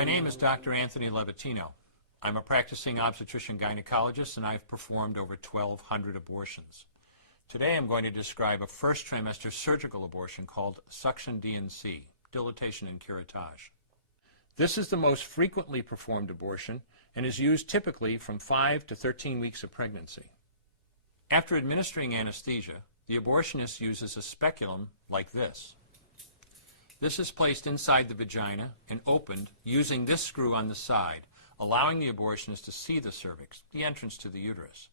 My name is Dr. Anthony Levatino. I'm a practicing obstetrician-gynecologist, and I've performed over 1,200 abortions. Today I'm going to describe a first trimester surgical abortion called suction D&C, dilatation and curettage. This is the most frequently performed abortion and is used typically from 5 to 13 weeks of pregnancy. After administering anesthesia, the abortionist uses a speculum like this. This is placed inside the vagina and opened using this screw on the side, allowing the abortionist to see the cervix, the entrance to the uterus.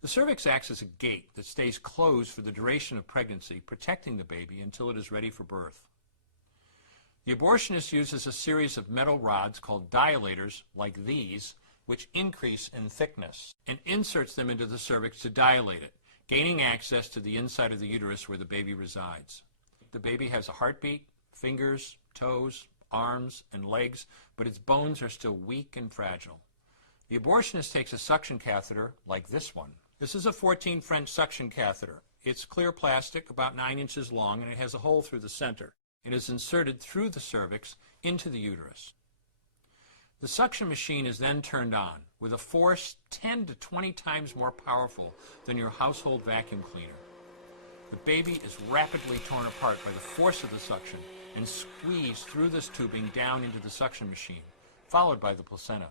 The cervix acts as a gate that stays closed for the duration of pregnancy, protecting the baby until it is ready for birth. The abortionist uses a series of metal rods called dilators, like these, which increase in thickness, and inserts them into the cervix to dilate it, gaining access to the inside of the uterus where the baby resides. The baby has a heartbeat, fingers, toes, arms, and legs, but its bones are still weak and fragile. The abortionist takes a suction catheter like this one. This is a 14 French suction catheter. It's clear plastic, about 9 inches long, and it has a hole through the center. It is inserted through the cervix into the uterus. The suction machine is then turned on with a force 10 to 20 times more powerful than your household vacuum cleaner. The baby is rapidly torn apart by the force of the suction and squeezed through this tubing down into the suction machine, followed by the placenta.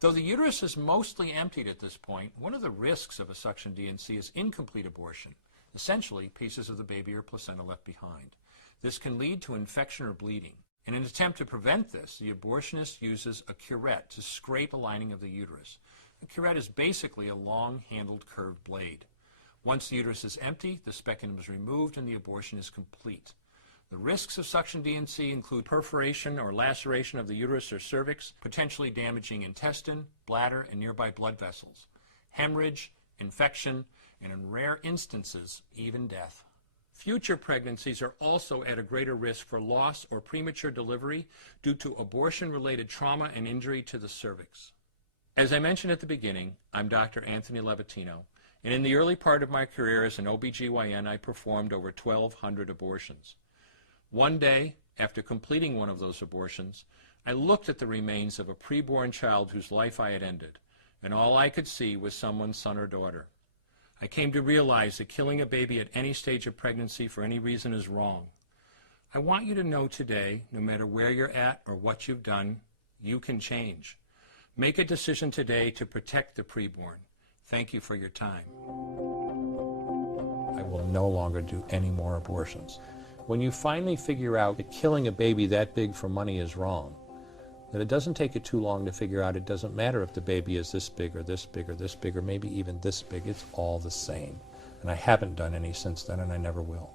Though the uterus is mostly emptied at this point, one of the risks of a suction D&C is incomplete abortion, essentially pieces of the baby or placenta left behind. This can lead to infection or bleeding. In an attempt to prevent this, the abortionist uses a curette to scrape a lining of the uterus. A curette is basically a long-handled curved blade. Once the uterus is empty, the speculum is removed and the abortion is complete. The risks of suction D&C include perforation or laceration of the uterus or cervix, potentially damaging intestine, bladder, and nearby blood vessels, hemorrhage, infection, and in rare instances, even death. Future pregnancies are also at a greater risk for loss or premature delivery due to abortion-related trauma and injury to the cervix. As I mentioned at the beginning, I'm Dr. Anthony Levatino, and in the early part of my career as an OBGYN, I performed over 1,200 abortions. One day, after completing one of those abortions, I looked at the remains of a preborn child whose life I had ended, and all I could see was someone's son or daughter. I came to realize that killing a baby at any stage of pregnancy for any reason is wrong. I want you to know today, no matter where you're at or what you've done, you can change. Make a decision today to protect the preborn. Thank you for your time. I will no longer do any more abortions. When you finally figure out that killing a baby that big for money is wrong, that it doesn't take you too long to figure out it doesn't matter if the baby is this big or this big or this big or maybe even this big, it's all the same. And I haven't done any since then, and I never will.